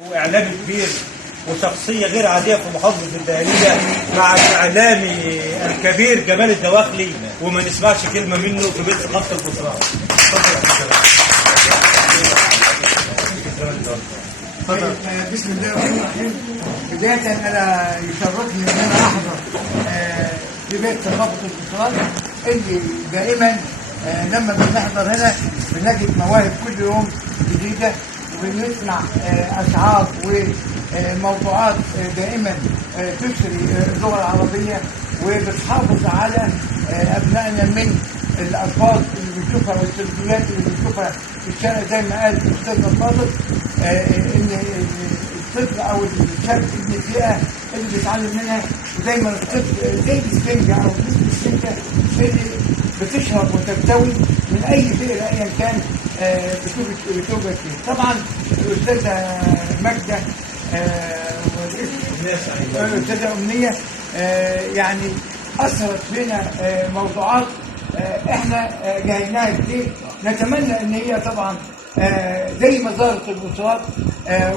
وإعلامي كبير وشخصية غير عادية في محافظة الدهلية مع الإعلامي الكبير جمال الدواخلي، وما نسمعش كلمة منه في بيت ثقافة البصرة. بسم الله الرحمن الرحيم. بداية أنا يشرفني إن أنا أحضر في بيت ثقافة البصرة اللي دائما لما بنحضر هنا بنجد مواهب كل يوم جديدة، وبنسمع أشعار وموضوعات دائما تسري اللغة العربية وبتحافظ على أبنائنا من الألفاظ اللي بنشوفها والسلوكيات اللي بنشوفها في الشارع. زي ما قال الأستاذ الفاضل إن الطفل أو الشاب ابن الفئة اللي بيتعلم منها، ودايما الطفل زي السفنجة أو السفنجة اللي بتشرب وترتوي من أي بئر أيا كان بتوجد فيه. طبعا الأستاذة ماجدة والأستاذة أمنية يعني أثرت فينا موضوعات احنا جايناها كتير. نتمنى ان هي طبعا زي ما ظهرت البصرات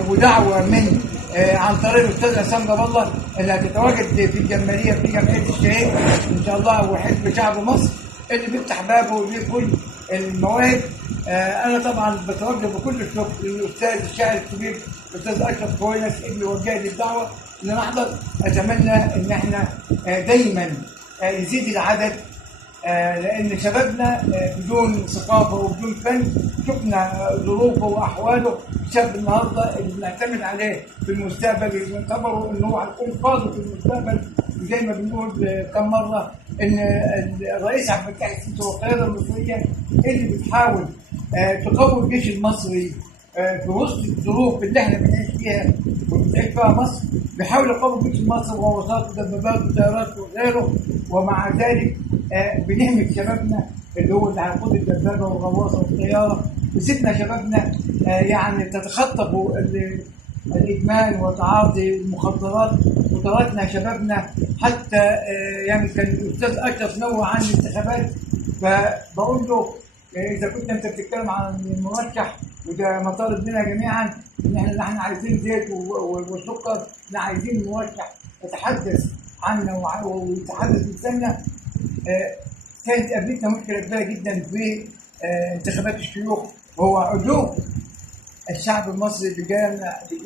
ودعوه من عن طريق الاستاذ عصام جاب الله اللي هتتواجد في الجماليه في جمعيه الشهيد ان شاء الله، وحزب شعب مصر اللي بيفتح بابه لكل المواهب. انا طبعا بتوجه بكل الشكر للاستاذ الشاعر الكبير الاستاذ اشرف كويس اللي وجه لي الدعوه ان انا احضر. اتمنى ان احنا دايما يزيد العدد، لأن شبابنا بدون ثقافة وبدون فن شفنا ظروفه وأحواله. الشاب النهارده اللي بنعتمد عليه في المستقبل اللي بنعتبره إن هو هيكون قادة في المستقبل، زي ما بنقول كم مرة إن الرئيس عبد الفتاح السيسي والقيادة المصرية اللي بتحاول تقوي الجيش المصري في وسط الظروف اللي احنا بنعيش فيها وبتعيش فيها مصر، بيحاول يقوي الجيش المصري وغواصات ودبابات وطيارات وغيره، ومع ذلك بنهمل شبابنا اللي هو اللي هيقود الدبابه والغواصه والطياره، وسيبنا شبابنا يعني تتخطف الادمان وتعاطي المخدرات، وتركنا شبابنا حتى يعني كان الاستاذ اشرف نوه عن الانتخابات، فبقول له اذا كنت انت بتتكلم عن المرشح وده مطالب لنا جميعا ان احنا عايزين زيت وسكر، احنا عايزين مرشح يتحدث عنا ويتحدث لساننا. كانت قابلتنا مشكله كبيره جدا في انتخابات الشيوخ، وهو عدو الشعب المصري اللي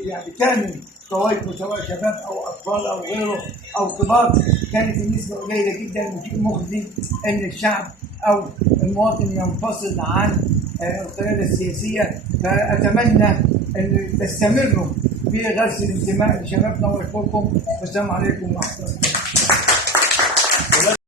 يعني كامل طوائفه سواء شباب او اطفال او غيره او كبار، كانت النسبه قليله جدا، وشيء مخزي ان الشعب او المواطن ينفصل عن القياده السياسيه. فاتمنى ان تستمروا في غرس الانتماء لشبابنا واشكركم، والسلام عليكم ورحمه الله.